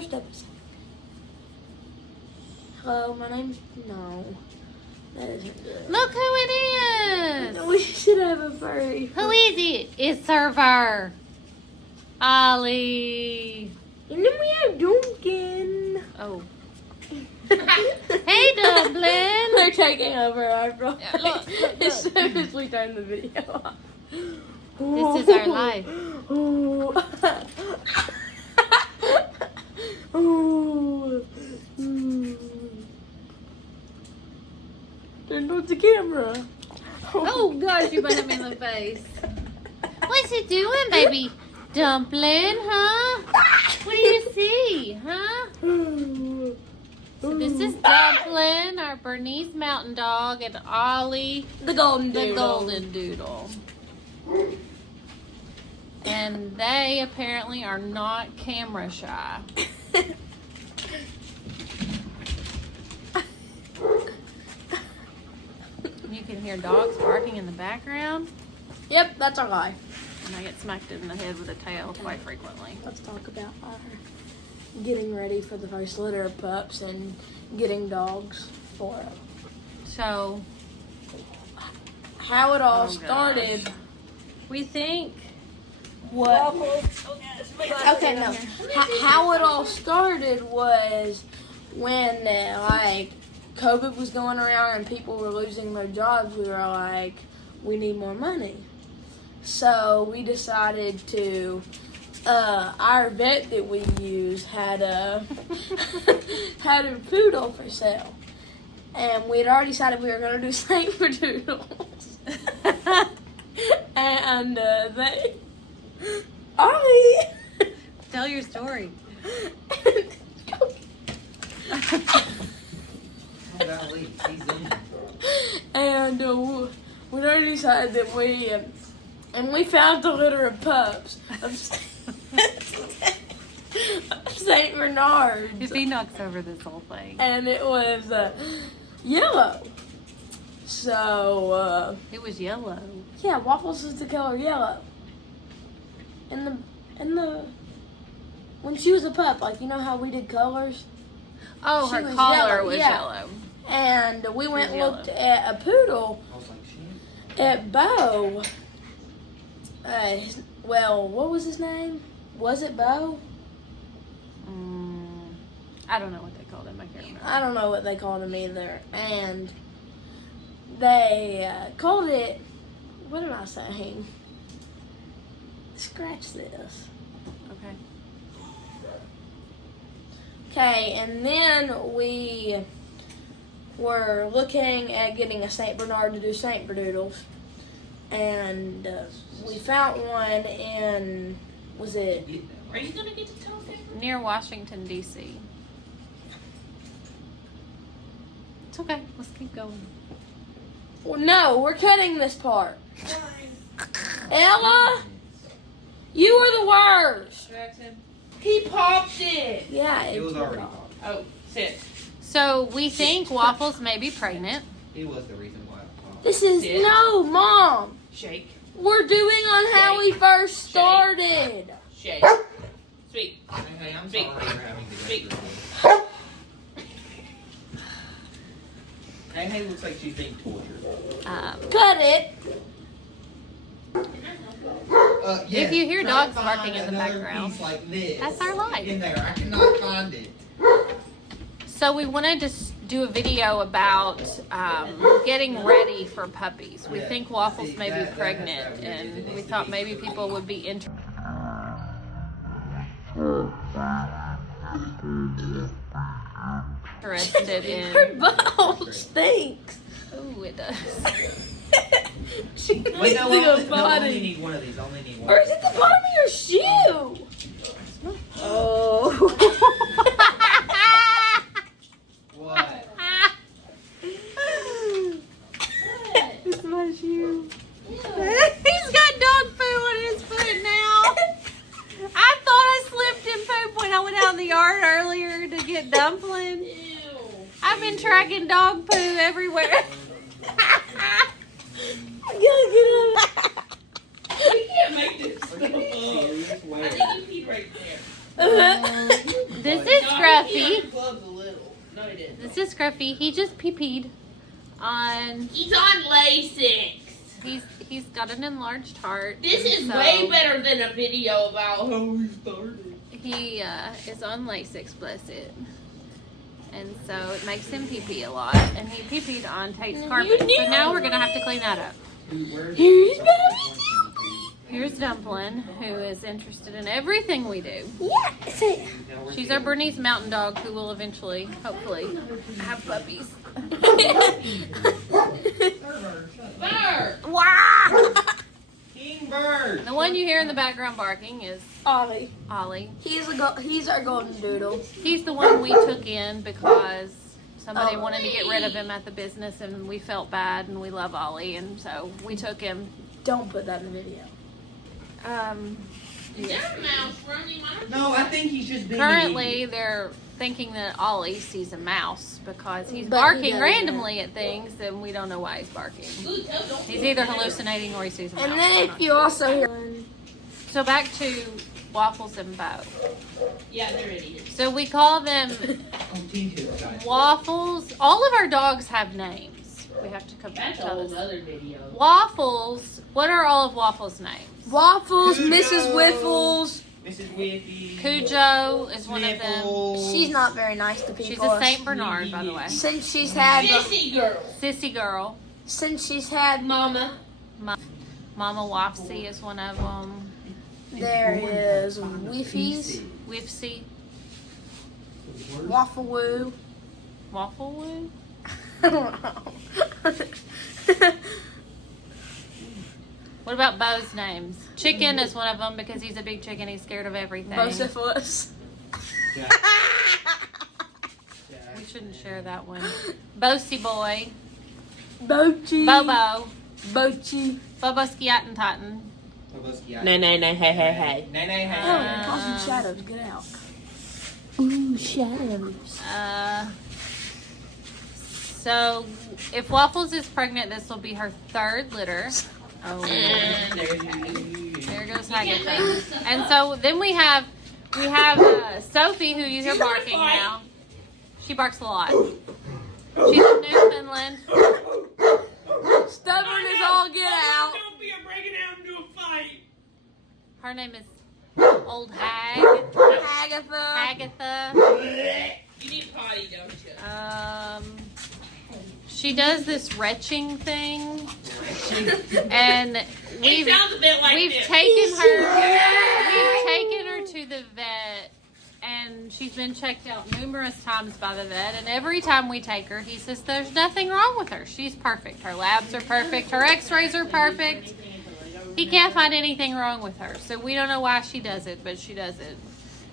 first episode. Hello, my name's... No. That isn't good. Look who it is. We should have a furry. Who is it? It's Server. Ollie. And then we have Duncan. Oh. Hey, Dublin. They're taking over our vlog. Yeah, look. As soon as we turn the video off. This is our life. Ooh. Ooh. Turn on the camera. Oh, gosh, you hit me in the face. What's it doing, baby? Dumpling, huh? What do you see, huh? So this is Dumpling, our Bernese mountain dog, and Ollie, The golden the doodle. golden doodle. And they apparently are not camera shy. You can hear dogs barking in the background. Yep, that's our guy. And I get smacked in the head with a tail quite frequently. Let's talk about our getting ready for the first litter of pups and getting dogs for them. So, How it all Oh, gosh. started. we think... What? Okay, no. How it all started was when like COVID was going around and people were losing their jobs. We were like, we need more money. So we decided to. Our vet that we use had a had a poodle for sale, and we had already decided we were going to do Saint Berdoodles, and they. Ollie. Tell your story. And we already decided that we found the litter of pups of Saint Bernards, If he knocks over this whole thing. and it was yellow. So It was yellow. yeah, Waffles is the color yellow. And the when she was a pup, like you know how we did colors, Oh, She her was collar yellow, was yeah. yellow. and we went and yellow. looked at a poodle at Bo. Well, what was his name? Was it Bo? I don't know what they called him. I can't remember. I don't know what they called him either. And they called it, what am I saying? Scratch this. Okay. Okay, and then we were looking at getting a Saint Bernard to do Saint Berdoodles. And we found one in, was it? Are you gonna get the toast? Near Washington, D.C. It's okay. Let's keep going. Well, no, we're cutting this part. Ella, you are the worst. He popped it. Yeah, It was already popped. Oh, sit. So we think Waffles may be pregnant. It was the reason why it popped. This is, Sit. no, Mom. Shake. We're doing on how we first started. Shake. Sweet. Hey, I'm Speak. sorry we're having to Speak. go through this. Hey, looks like she's being tortured. Cut it. Yes, If you hear try dogs to barking find in the another background, piece like this that's our life. in there. I cannot find it. So we wanted to do a video about getting ready for puppies. We think Waffles may be pregnant, and we thought maybe people would be interested in. Her butthole stinks. Oh, it does. She Wait, no, needs I a only, no, I only body. need one of these. I only need one. Or is it the bottom of your shoe? Oh. What? This is my shoe. He's got dog poo on his foot now. I thought I slipped in poop when I went out in the yard earlier to get dumpling. I've been tracking dog poo everywhere. I gotta get up. We can't make this stuff up. I think you peed right there. This is Scruffy. Gloves a little. No, he didn't. This is Scruffy. He just pee-peed on. He's on Lasix. He's got an enlarged heart. This is so way better than a video about how he started. He is on Lasix, bless it. And so it makes him pee-pee a lot. And he pee-peed on Tate's carpet. So now we're going to have to clean that up. Here's Dumplin', who is interested in everything we do. Yeah. She's our Bernese mountain dog who will eventually, hopefully, have puppies. Bird. Wow. King Bird. The one you hear in the background barking is Ollie. Ollie. He's our golden doodle. He's the one we took in because somebody wanted to get rid of him at the business and we felt bad and we love Ollie and so we took him. Don't put that in the video. Is there a mouse running? No, I think he's just being Currently they're thinking that Ollie sees a mouse because he's But he barking doesn't. randomly at things and we don't know why he's barking. He's either hallucinating or he sees a mouse. And I'm then not if you sure. also hear So back to Waffles and Bo. Yeah, they're idiots. So we call them Waffles. All of our dogs have names. We have to come back That's to a whole this. other video. Waffles. What are all of Waffles' names? Waffles, Cujo. Mrs. Whiffles. Mrs. Whiffy. Cujo is one of them. Sniffles. She's not very nice to people. She's a Saint Bernard, by the way. Since she's had Sissy girl. Sissy girl. Mama. Mama Wapsie is one of them. there is Whiffies, Whiffsy. Waffle Woo. Waffle Woo? I don't know. What about Bo's names? Chicken is one of them because he's a big chicken. He's scared of everything. Bosyphilus. Jack. We shouldn't share that one. Bosie Boy. Bochi. Bobo. Bochi. Bobo Skiatin Totten. No, hey. Nay, Oh, talking shadows, get out. Ooh, shadows. So, if Waffles is pregnant, this will be her third litter. Oh, And there goes Hagatha. And so then we have Sophie, who you hear barking now. She barks a lot. She's a Newfoundland. Stubborn as all get out. Don't be breaking out into a fight. Her name is Old Hag. Agatha. Agatha. You need potty, don't you? She does this retching thing, and It we've sounds a bit like this. taken her to the vet, and she's been checked out numerous times by the vet. And every time we take her, he says there's nothing wrong with her. She's perfect. Her labs are perfect. Her X-rays are perfect. He can't find anything wrong with her. So we don't know why she does it, but she does it.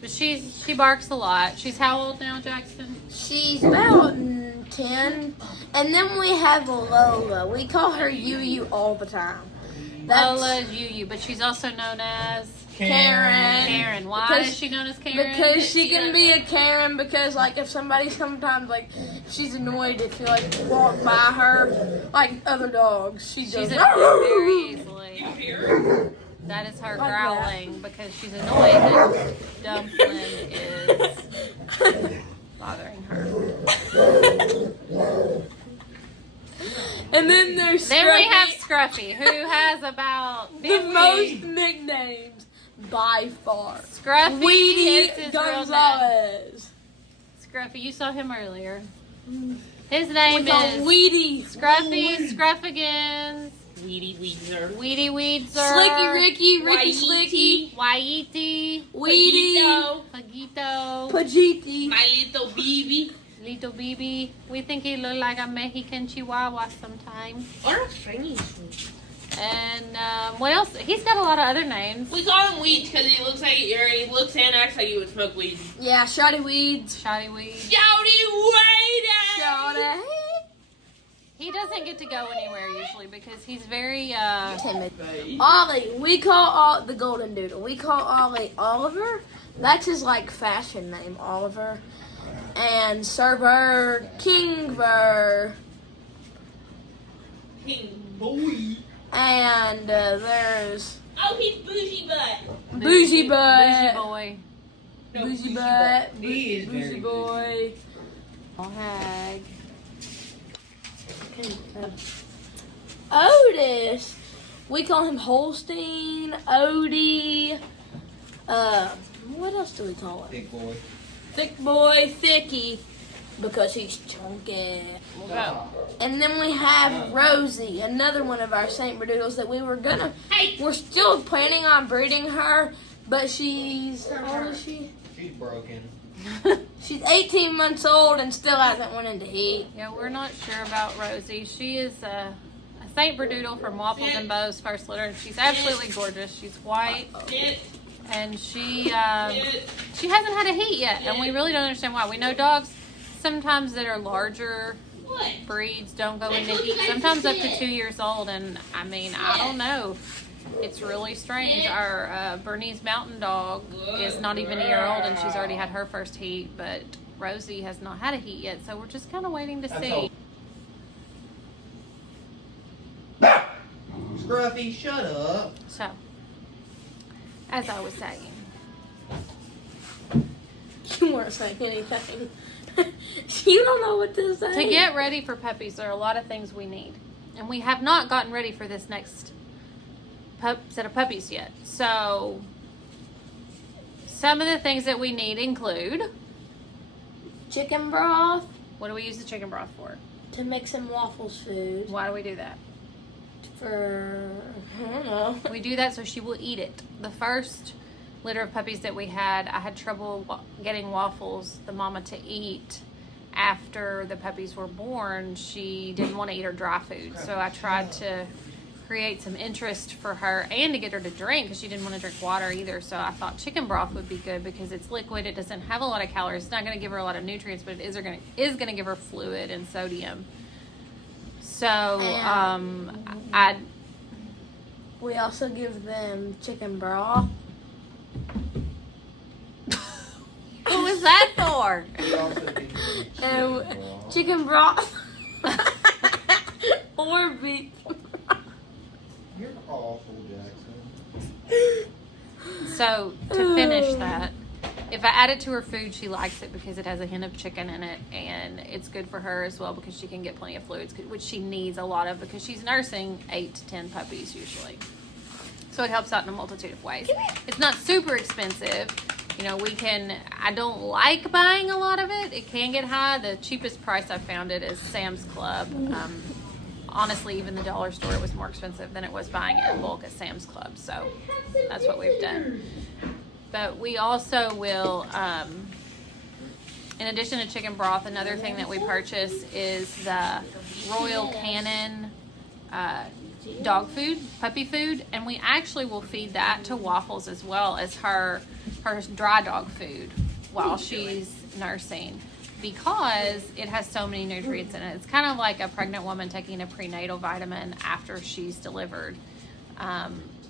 But she barks a lot. She's how old now, Jackson? She's about 10. And then we have Lola. We call her Yu all the time. Lola is Yu, but she's also known as Karen. Karen. Why Because- is she known as Karen? Because she can be a Karen because, like, if somebody sometimes, like, she's annoyed if you, like, walk by her, like other dogs, she she's does. annoyed very easily. You hear? That is her Like growling because she's annoyed that Dumpling is bothering her. And then there's Then we Scruffy, have Scruffy, who has about the 50. most nicknames by far. Scruffy Weedy is his real name. Gonzalez. Scruffy, you saw him earlier. His name We call is Weedy. Scruffy, Scruffigans, Weedy Weedser. Weedy Weedser, Slicky Ricky, Ricky Slicky, Waiti, Weedy, Pagito, Pajiti. My little baby. Little Bibi. We think he looked like a Mexican Chihuahua sometimes. Or a Chinese. And what else? He's got a lot of other names. We call him Weeds because he looks like he looks and acts like he would smoke weed. Yeah, Shoddy Weeds. Shoddy Weed. Shouty Weedy! Shoddy. He doesn't get to go anywhere usually because he's very Timid. Ollie. We call the Golden Doodle. We call Ollie Oliver. That's his, like, fashion name, Oliver. And Sir Bird, King Bird. King Boy. And there's Oh, he's Bougie Butt. Bougie Butt. Bougie Boy. No, Boozy butt, He is boozy very boy. Hag. Otis. We call him Holstein, Odie. What else do we call him? Big boy. Thick boy, Thicky, because he's chunky. We'll go. And then we have Rosie, another one of our Saint Berdoodles that we're still planning on breeding her, but how old is she? She's broken. She's 18 months old and still hasn't went into heat. Yeah, we're not sure about Rosie. She is a Saint Berdoodle from Waffles and Beau's first litter, and she's absolutely gorgeous. She's white, and she hasn't had a heat yet, and we really don't understand why. We know dogs sometimes that are larger breeds don't go into heat, sometimes up to 2 years old, and I mean, I don't know. It's really strange. Our Bernese mountain dog is not even a year old, and she's already had her first heat, but Rosie has not had a heat yet, so we're just kind of waiting to see. Scruffy, shut up. So, as I was saying, You weren't saying anything. You don't know what to say. to get ready for puppies, there are a lot of things we need, and we have not gotten ready for this next set of puppies yet. So, some of the things that we need include chicken broth what do we use the chicken broth for? to make some waffles food. Why do we do that? For, I don't know. We do that so she will eat it. The first litter of puppies that we had, I had trouble getting Waffles, the mama, to eat. After the puppies were born, she didn't want to eat her dry food. So I tried to create some interest for her and to get her to drink, because she didn't want to drink water either. So I thought chicken broth would be good because it's liquid. It doesn't have a lot of calories. It's not going to give her a lot of nutrients, but it is going to give her fluid and sodium. So We also give them chicken broth. What was that for? We also did Chicken broth. Or beef. You're awful, Jackson. So to finish that, if I add it to her food, she likes it because it has a hint of chicken in it, and it's good for her as well because she can get plenty of fluids, which she needs a lot of because she's nursing 8 to 10 puppies usually. So it helps out in a multitude of ways. It's not super expensive. You know, I don't like buying a lot of it. It can get high. The cheapest price I found it is Sam's Club. Honestly, even the dollar store, it was more expensive than it was buying it in bulk at Sam's Club. So that's what we've done. But we also will, in addition to chicken broth, another thing that we purchase is the Royal Canin dog food, puppy food, and we actually will feed that to Waffles as well as her dry dog food while she's nursing, because it has so many nutrients in it. It's kind of like a pregnant woman taking a prenatal vitamin after she's delivered.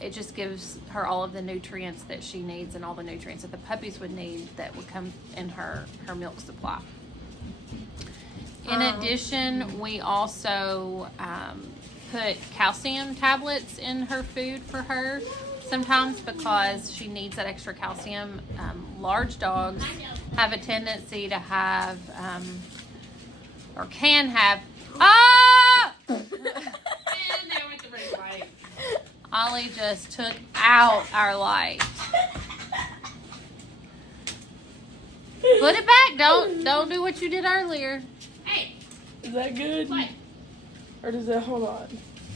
It just gives her all of the nutrients that she needs and all the nutrients that the puppies would need that would come in her milk supply. In addition, we also put calcium tablets in her food for her sometimes because she needs that extra calcium. Large dogs have a tendency to have or can have Ollie just took out our light. Put it back. Don't do what you did earlier. Hey, Is that good? what? Or does that, hold on.